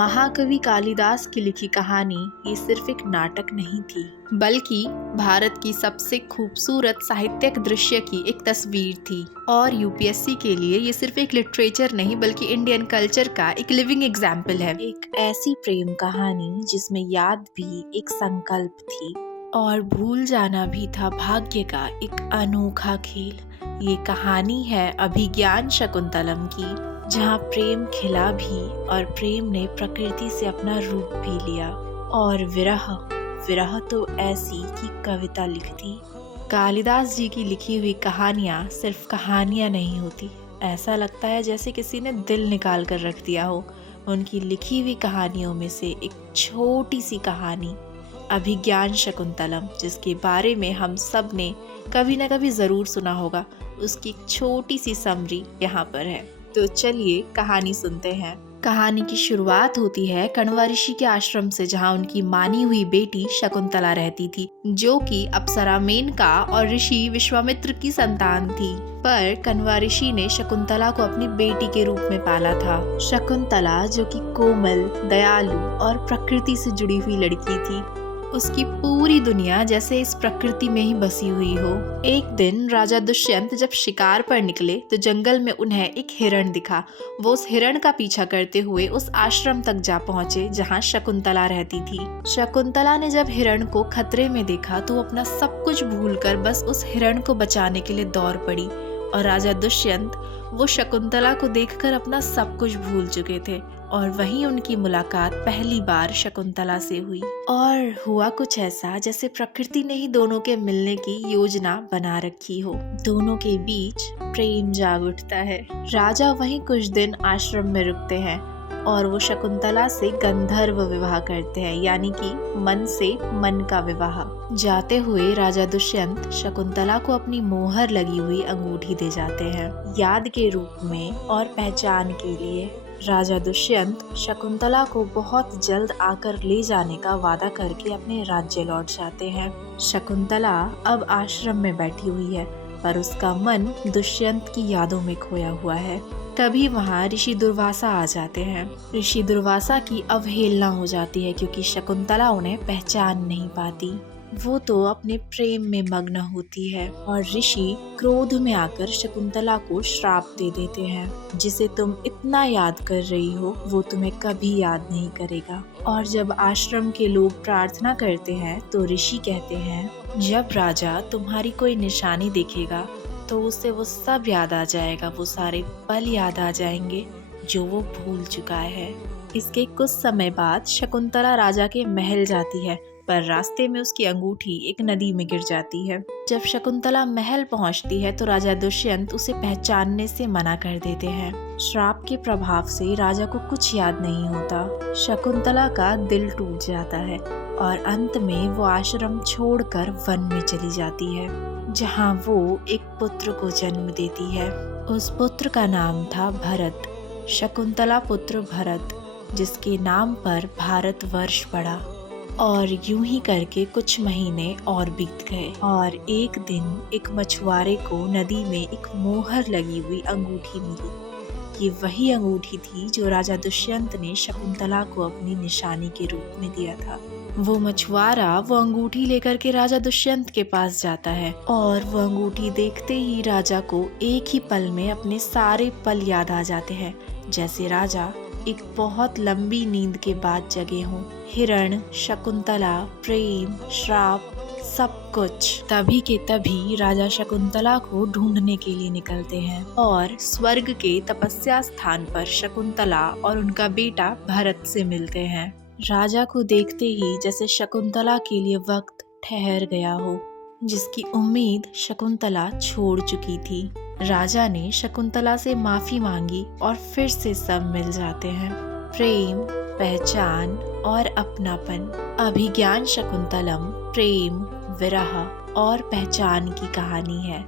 महाकवि कालिदास की लिखी कहानी ये सिर्फ एक नाटक नहीं थी, बल्कि भारत की सबसे खूबसूरत साहित्यिक दृश्य की एक तस्वीर थी। और यूपीएससी के लिए ये सिर्फ एक लिटरेचर नहीं बल्कि इंडियन कल्चर का एक लिविंग एग्जाम्पल है। एक ऐसी प्रेम कहानी जिसमें याद भी एक संकल्प थी और भूल जाना भी था भाग्य का एक अनोखा खेल। ये कहानी है अभिज्ञान शकुंतलम की, जहाँ प्रेम खिला भी और प्रेम ने प्रकृति से अपना रूप भी लिया। और विरह तो ऐसी कि कविता लिखती। कालिदास जी की लिखी हुई कहानियाँ सिर्फ कहानियाँ नहीं होती, ऐसा लगता है जैसे किसी ने दिल निकाल कर रख दिया हो। उनकी लिखी हुई कहानियों में से एक छोटी सी कहानी अभिज्ञान शकुंतलम, जिसके बारे में हम सब ने कभी न कभी ज़रूर सुना होगा, उसकी एक छोटी सी समरी यहाँ पर है। तो चलिए कहानी सुनते हैं। कहानी की शुरुआत होती है कण्वा ऋषि के आश्रम से, जहाँ उनकी मानी हुई बेटी शकुंतला रहती थी, जो कि अप्सरा मेनका और ऋषि विश्वामित्र की संतान थी। पर कण्वा ऋषि ने शकुंतला को अपनी बेटी के रूप में पाला था। शकुंतला जो कि कोमल, दयालु और प्रकृति से जुड़ी हुई लड़की थी। उसकी पूरी दुनिया जैसे इस प्रकृति में ही बसी हुई हो। एक दिन राजा दुष्यंत जब शिकार पर निकले तो जंगल में उन्हें एक हिरण दिखा। वो उस हिरण का पीछा करते हुए उस आश्रम तक जा पहुँचे जहाँ शकुंतला रहती थी। शकुंतला ने जब हिरण को खतरे में देखा तो वो अपना सब कुछ भूलकर बस उस हिरण को बचाने के लिए दौड़ पड़ी। और राजा दुष्यंत वो शकुंतला को देखकर अपना सब कुछ भूल चुके थे। और वहीं उनकी मुलाकात पहली बार शकुंतला से हुई। और हुआ कुछ ऐसा जैसे प्रकृति ने ही दोनों के मिलने की योजना बना रखी हो। दोनों के बीच प्रेम जाग उठता है। राजा वहीं कुछ दिन आश्रम में रुकते हैं और वो शकुंतला से गंधर्व विवाह करते हैं, यानी कि मन से मन का विवाह। जाते हुए राजा दुष्यंत शकुंतला को अपनी मोहर लगी हुई अंगूठी दे जाते हैं, याद के रूप में और पहचान के लिए। राजा दुष्यंत शकुंतला को बहुत जल्द आकर ले जाने का वादा करके अपने राज्य लौट जाते हैं। शकुंतला अब आश्रम में बैठी हुई है, पर उसका मन दुष्यंत की यादों में खोया हुआ है। तभी वहाँ ऋषि दुर्वासा आ जाते हैं। ऋषि दुर्वासा की अवहेलना हो जाती है क्योंकि शकुंतला उन्हें पहचान नहीं पाती। वो तो अपने प्रेम में मग्न होती है और ऋषि क्रोध में आकर शकुंतला को श्राप दे देते हैं, जिसे तुम इतना याद कर रही हो वो तुम्हें कभी याद नहीं करेगा। और जब आश्रम के लोग प्रार्थना करते हैं तो ऋषि कहते हैं, जब राजा तुम्हारी कोई निशानी देखेगा तो उसे वो सब याद आ जाएगा, वो सारे पल याद आ जाएंगे जो वो भूल चुका है। इसके कुछ समय बाद शकुंतला राजा के महल जाती है, पर रास्ते में उसकी अंगूठी एक नदी में गिर जाती है। जब शकुंतला महल पहुंचती है तो राजा दुष्यंत उसे पहचानने से मना कर देते हैं। श्राप के प्रभाव से राजा को कुछ याद नहीं होता। शकुंतला का दिल टूट जाता है और अंत में वो आश्रम छोड़कर वन में चली जाती है, जहाँ वो एक पुत्र को जन्म देती है। उस पुत्र का नाम था भरत। शकुंतला पुत्र भरत, जिसके नाम पर भारतवर्ष पड़ा। और यूं ही करके कुछ महीने और बीत गए और एक दिन एक मछुआरे को नदी में एक मोहर लगी हुई अंगूठी मिली। ये वही अंगूठी थी जो राजा दुष्यंत ने शकुंतला को अपनी निशानी के रूप में दिया था। वो मछुआरा वो अंगूठी लेकर के राजा दुष्यंत के पास जाता है और वो अंगूठी देखते ही राजा को एक ही पल में अपने सारे पल याद आ जाते हैं, जैसे राजा एक बहुत लंबी नींद के बाद जगे हों। हिरण, शकुंतला, प्रेम, श्राप, सब कुछ। तभी के तभी राजा शकुंतला को ढूंढने के लिए निकलते हैं और स्वर्ग के तपस्या स्थान पर शकुंतला और उनका बेटा भरत से मिलते हैं। राजा को देखते ही जैसे शकुंतला के लिए वक्त ठहर गया हो, जिसकी उम्मीद शकुंतला छोड़ चुकी थी। राजा ने शकुंतला से माफी मांगी और फिर से सब मिल जाते हैं। प्रेम, पहचान और अपनापन। अभिज्ञान शकुंतलम प्रेम, विरह और पहचान की कहानी है।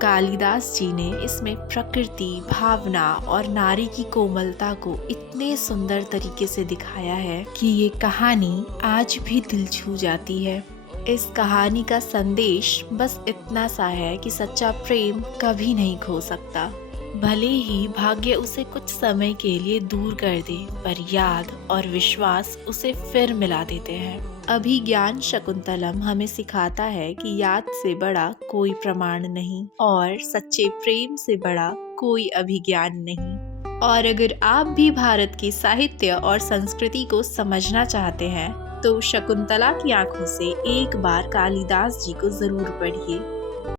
कालिदास जी ने इसमें प्रकृति, भावना और नारी की कोमलता को इतने सुंदर तरीके से दिखाया है कि ये कहानी आज भी दिल छू जाती है। इस कहानी का संदेश बस इतना सा है कि सच्चा प्रेम कभी नहीं खो सकता। भले ही भाग्य उसे कुछ समय के लिए दूर कर दे, पर याद और विश्वास उसे फिर मिला देते हैं। अभिज्ञान शकुंतलम हमें सिखाता है कि याद से बड़ा कोई प्रमाण नहीं और सच्चे प्रेम से बड़ा कोई अभिज्ञान नहीं। और अगर आप भी भारत की साहित्य और संस्कृति को समझना चाहते हैं तो शकुंतला की आंखों से एक बार कालिदास जी को जरूर पढ़िए।